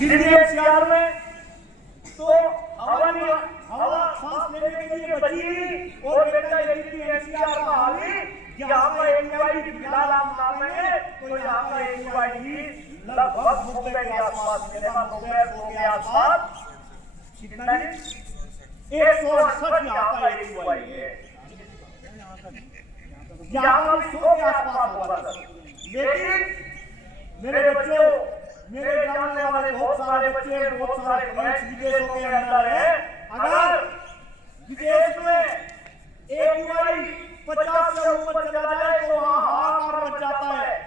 Delhi NCR में तो हवा सांस लेने के लिए बची नहीं। और बेटा ये दिल्ली एनसीआर का हाल ही यहाँ का AQI फिलहाल आप मापेंगे तो यहाँ का AQI लगभग 90 के आसपास मिलेगा, 90 के आसपास। कितना है? 168 यहाँ का AQI है, यहाँ का 100 के आसपास होगा। लेकिन मेरे बच्चों, मेरे जानने वाले बहुत सारे बच्चे, बहुत सारे फ्रेंड्स विदेशों के अंदर है। अगर विदेश में AQI 50 से ऊपर चला जाए तो वहां हाहाकार मच जाता है।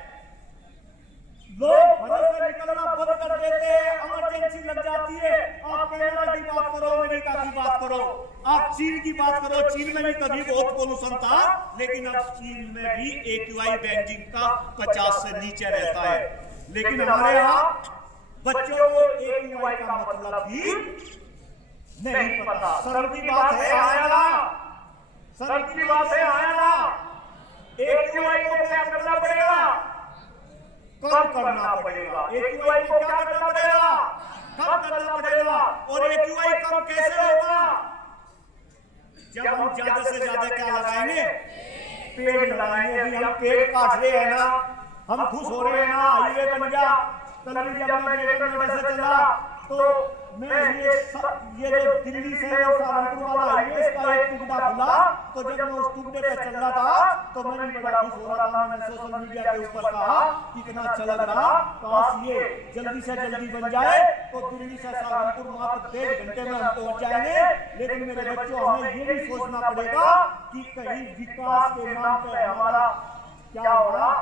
लोग घरों से निकलना बंद कर देते हैं, इमरजेंसी लग जाती है। आप कनाडा की बात करो, अमेरिका की बात करो, आप चीन की बात करो, चीन में भी कभी बहुत पोल्यूशन था, लेकिन अब चीन में भी AQI बेंजीन का 50 से नीचे रहता है। लेकिन हमारे यहाँ बच्चों को AQI का मतलब भी नहीं पता। सरल की बात है, आया सरल की बात है, आया AQI को क्या करना पड़ेगा? कम करना पड़ेगा। AQI को क्या करना पड़ेगा? कम करना पड़ेगा। और AQI कम कैसे होगा? जब हम ज्यादा से ज्यादा क्या लगाएंगे? पेड़ लगाएंगे। अभी हम पेड़ काट रहे हैं ना, हम खुश हो रहे हैं ना, हाईवे बन गया। कल जब मैं लेकर नोएडा से चला तो मैं ये जो दिल्ली से सहारनपुर वाला हाईवे, इसका एक टुकड़ा खुला, तो जब मैं उस टुकड़े पे चल रहा था तो मैं भी बड़ा खुश हो रहा था। मैंने सोशल मीडिया के ऊपर कहा कितना अच्छा लग रहा, काश ये जल्दी से जल्दी बन जाए तो दिल्ली से सहारनपुर मात्र 1.5 घंटे में हम पहुंच जाएंगे। लेकिन मेरे बच्चों, हमें ये भी सोचना पड़ेगा कि कहीं विकास के नाम पे हमारा क्या हो रहा?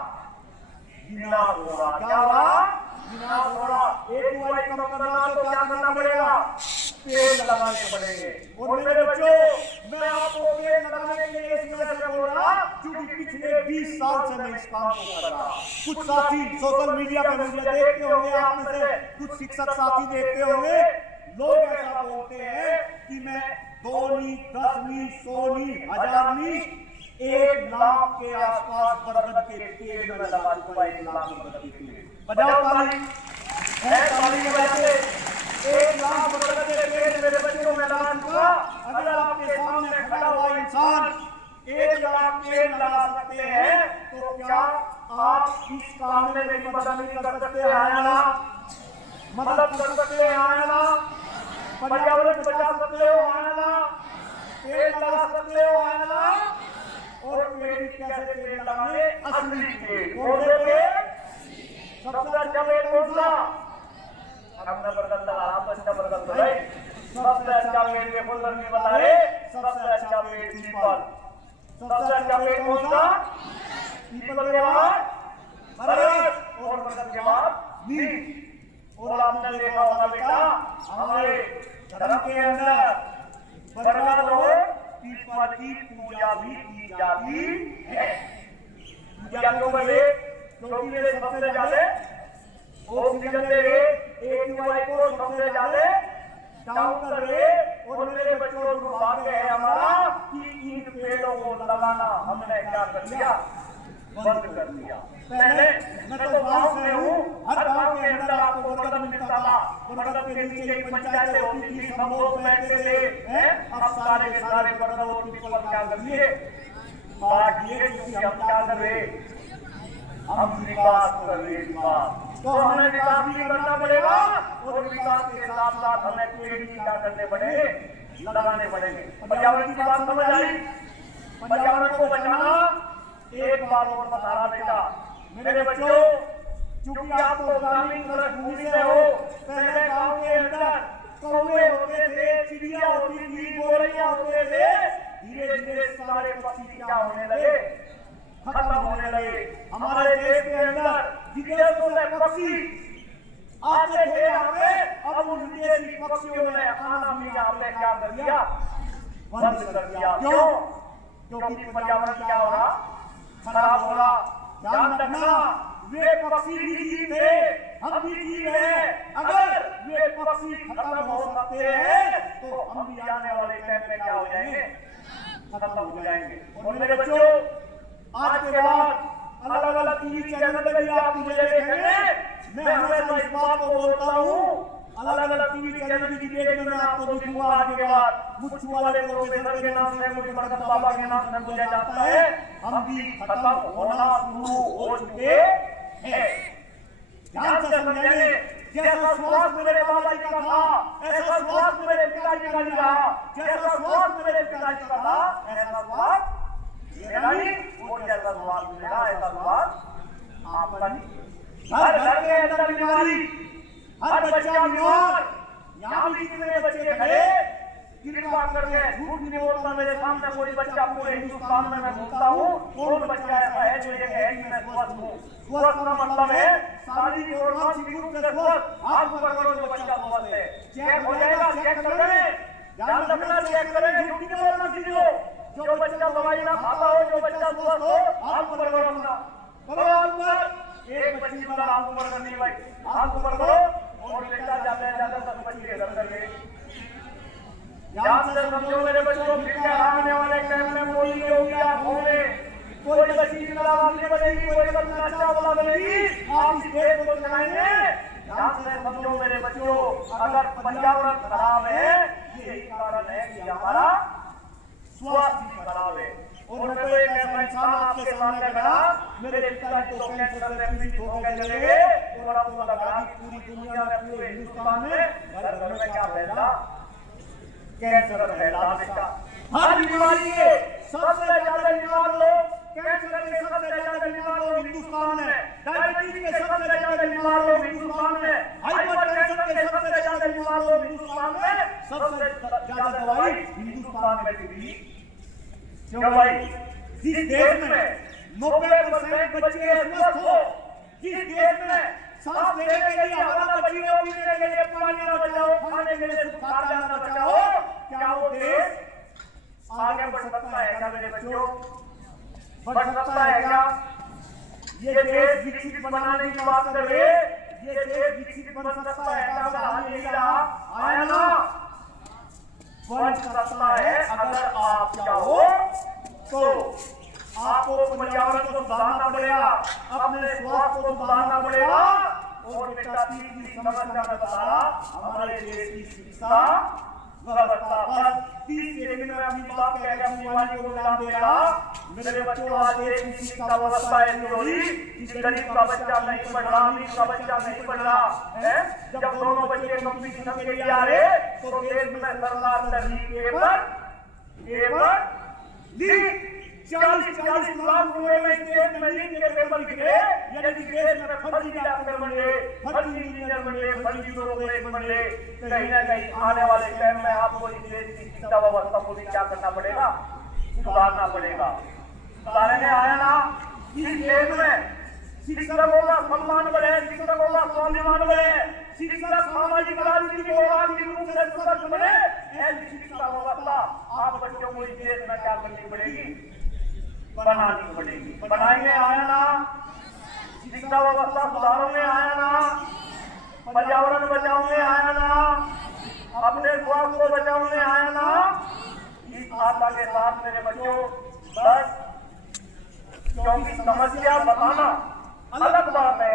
विनाश हो रहा। क्या हो रहा? विनाश हो रहा। AQI कम करना तो क्या करना पड़ेगा? पेड़ लगाने पड़ेंगे। और मेरे बच्चों, मैं आपको पेड़ लगाने के लिए इस वजह से बोल रहा क्योंकि पिछले 20 साल से मैं इस काम को कर रहा। कुछ साथी सोशल मीडिया पर मुझे देखते होंगे, आप में से कुछ शिक्षक साथी देखते होंगे, लोग ऐसा बोलते हैं कि मैं 2 नहीं, 10 नहीं, 100 नहीं, 1000 नहीं, 1 लाख के आसपास बरगद के पेड़ में लगा चुका। 1 लाख बरगद के पेड़। बजाओ ताली, ताली बजाते। 1 लाख बरगद के पेड़ मेरे बच्चों में लगा चुका। अगर आपके सामने खड़ा हुआ इंसान 1 लाख पेड़ लगा सकते हैं तो क्या आप इस काम में मेरी मदद नहीं कर सकते? आया मदद कर सकते हैं? आया पर्यावरण बचा सकते हो? आया पेड़ लगा सकते हो? आया। और पेड़ कैसे पेड़ लगाने? असली पेड़। कौन से पेड़? सबसे अच्छा पेड़ कौन सा? हमने बरगद लगा तो अच्छा बरगद तो भाई। सबसे अच्छा पेड़ ये फुलर ने बताए, सबसे अच्छा पेड़ पीपल। सबसे अच्छा पेड़ कौन सा? पीपल के बाद बरगद और बरगद के बाद नीम। और आपने देखा होगा बेटा, हमारे धर्म के अंदर बरगद और पीपल की पूजा भी की जाती है। पूजा क्यों करे? क्योंकि वे सबसे ज्यादा ऑक्सीजन दे रहे, AQI को सबसे ज्यादा डाउन कर रहे। और मेरे बच्चों, दुर्भाग्य है हमारा कि इन पेड़ों को लगाना हमने क्या कर दिया? बंद कर दिया। पहले मैं तो गांव से हूँ, हर गांव के अंदर आपको बरगद मिलता था। बरगद के नीचे एक पंचायत होती थी, सब लोग बैठते थे। अब सारे के सारे बरगद और पीपल क्या कर दिए? काट दिए। क्योंकि हम क्या कर रहे? हम विकास कर रहे। विकास तो हमें विकास भी करना पड़ेगा और विकास के साथ साथ हमें पेड़ भी क्या करने पड़ेंगे? लगाने पड़ेंगे। पर्यावरण की बात समझ आई? पर्यावरण को बचाना। एक बात और बता रहा बेटा, मेरे बच्चों, चूंकि आप तो ग्रामीण भूमि से हो, पहले गांव के अंदर कौवे होते थे, चिड़िया होती थी, गोरैया होते थे। धीरे धीरे सारे पक्षी क्या होने लगे? खत्म होने लगे। हमारे देश के अंदर विदेशों से पक्षी आते थे यहाँ पे, अब उन विदेशी पक्षियों ने आना भी यहाँ पे क्या कर दिया? बंद कर दिया। क्यों? क्योंकि पर्यावरण क्या हो रहा? खराब हो रहा। ध्यान रखना, वे पक्षी भी जीव थे, हम भी जीव हैं। अगर वे पक्षी खत्म हो सकते हैं तो हम भी आने वाले टाइम में क्या हो जाएंगे? खत्म हो जाएंगे। और मेरे बच्चों, आज के बाद अलग अलग टीवी चैनल पे भी आप मुझे देखेंगे, मैं हमेशा इस बात को बोलता हूँ अलग अलग टीवी चैनल की डिबेट में मैं आपको दिखूंगा आज के बाद। मुच्छू वाले प्रोफेसर के नाम से, मुझे बरकत बाबा के नाम से बुलाया जाता है। हम भी खत्म होना शुरू हो चुके हैं। ध्यान से समझेंगे, जैसा स्वास्थ्य मेरे बाबा जी का था ऐसा स्वास्थ्य मेरे पिताजी का नहीं रहा। जैसा स्वास्थ्य मेरे पिताजी का था ऐसा स्वास्थ्य मेरा नहीं, और जैसा स्वास्थ्य मेरा ऐसा स्वास्थ्य आपका नहीं। हर घर के अंदर बीमारी, हर बच्चा बीमार। यहाँ भी कितने बच्चे खड़े, कृपा करके झूठ नहीं बोलता मेरे सामने कोई बच्चा पूरे हिंदुस्तान में मैं बोलता हूँ कौन बच्चा ऐसा है जो ये कहे कि मैं स्वस्थ हूँ। स्वस्थ का मतलब है शारीरिक और मानसिक रूप से स्वस्थ। हाथ पकड़ो जो बच्चा स्वस्थ है, चेक हो जाएगा, चेक कर लेंगे। ध्यान रखना, चेक करेंगे, झूठ नहीं बोलना सीखो। जो बच्चा दवाई ना खाता हो, जो बच्चा स्वस्थ हो, हाथ पकड़ो अपना, करो ऊपर। एक बच्ची पर हाथ ऊपर करनी भाई, हाथ ऊपर करो और बेटा जाते जाते सब बच्चे के घर करके ध्यान से समझो मेरे बच्चों। फिर क्या आने वाले टाइम में बोली होगी आप होंगे, कोई बच्ची की आवाज बनेगी, कोई बच्चा अच्छा वाला बनेगी, आप इस देश को चलाएंगे। ध्यान से समझो मेरे बच्चों, अगर पर्यावरण खराब है यही कारण है कि हमारा स्वास्थ्य भी खराब है। और मैं तो एक ऐसा इंसान आपके सामने खड़ा, मेरे पिताजी तो कैंसर से पीड़ित होकर चले गए और आपको लगा कि पूरी दुनिया में, पूरे हिंदुस्तान में घर घर में क्या फैला, कैंसर फैलाने का। हर बीमारी के सबसे ज्यादा बीमार लोग, कैंसर के सबसे ज्यादा बीमार लोग हिंदुस्तान में, डायबिटीज के सबसे ज्यादा बीमार लोग हिंदुस्तान में, हाइपरटेंशन के सबसे ज्यादा बीमार लोग हिंदुस्तान में, सबसे ज्यादा दवाई हिंदुस्तान में बिकी। क्यों भाई? जिस देश में 90% बच्चे स्वस्थ हो, जिस देश में सांस लेने के लिए हवा बची हो, पीने के लिए पानी न बचा हो, खाने के लिए सूखा चारा न बचा हो, क्या वो देश आगे बढ़ सकता है क्या मेरे बच्चों? बढ़ सकता है क्या? ये देश विकसित बनाने की बात कर रहे, ये देश विकसित बन सकता है क्या? हाल यही रहा आया ना, बन सकता है अगर आप चाहो तो। आपको पर्यावरण को सुधारना पड़ेगा, अपने स्वास्थ्य को सुधारना पड़ेगा। और बेटा तीसरी समस्या में बता रहा हमारे देश की शिक्षा व्यवस्था। बस 30 सेकंड में अपनी बात कहकर अपनी वाणी को विराम दे रहा। मेरे बच्चों, आज देश की शिक्षा व्यवस्था ऐसी हो रही कि गरीब का बच्चा नहीं पढ़ रहा, अमीर का बच्चा नहीं पढ़ रहा है। जब दोनों बच्चे कंपटीशन के लिए आ रहे तो देश में सरकार तरजीह पेपर लीक 40 लाख रुपए में इस देश में लीक के पेपर लिख गए, यानी कि देश में फर्जी डॉक्टर बन गए, फर्जी इंजीनियर बन गए, फर्जी ब्यूरोक्रेट बन गए। कहीं ना कहीं आने वाले टाइम में आपको इस देश की शिक्षा व्यवस्था को भी क्या करना पड़ेगा? सुधारना पड़ेगा। सुधारने आया ना, इस देश में शिक्षकों का सम्मान बढ़े, शिक्षकों का स्वाभिमान बढ़े, शिक्षक सामाजिक राजनीतिक और आर्थिक रूप से सशक्त बने। ऐसी शिक्षा व्यवस्था आप बच्चों को इस देश में क्या करनी पड़ेगी? बनानी पड़ेगी। बनाएंगे आया ना, शिक्षा व्यवस्था सुधारोगे आया ना, पर्यावरण बचाओगे आया ना, अपने स्वास्थ्य को बचाओगे आया ना। इस आशा के साथ मेरे बच्चों, बस क्योंकि समस्या बताना अलग बात है।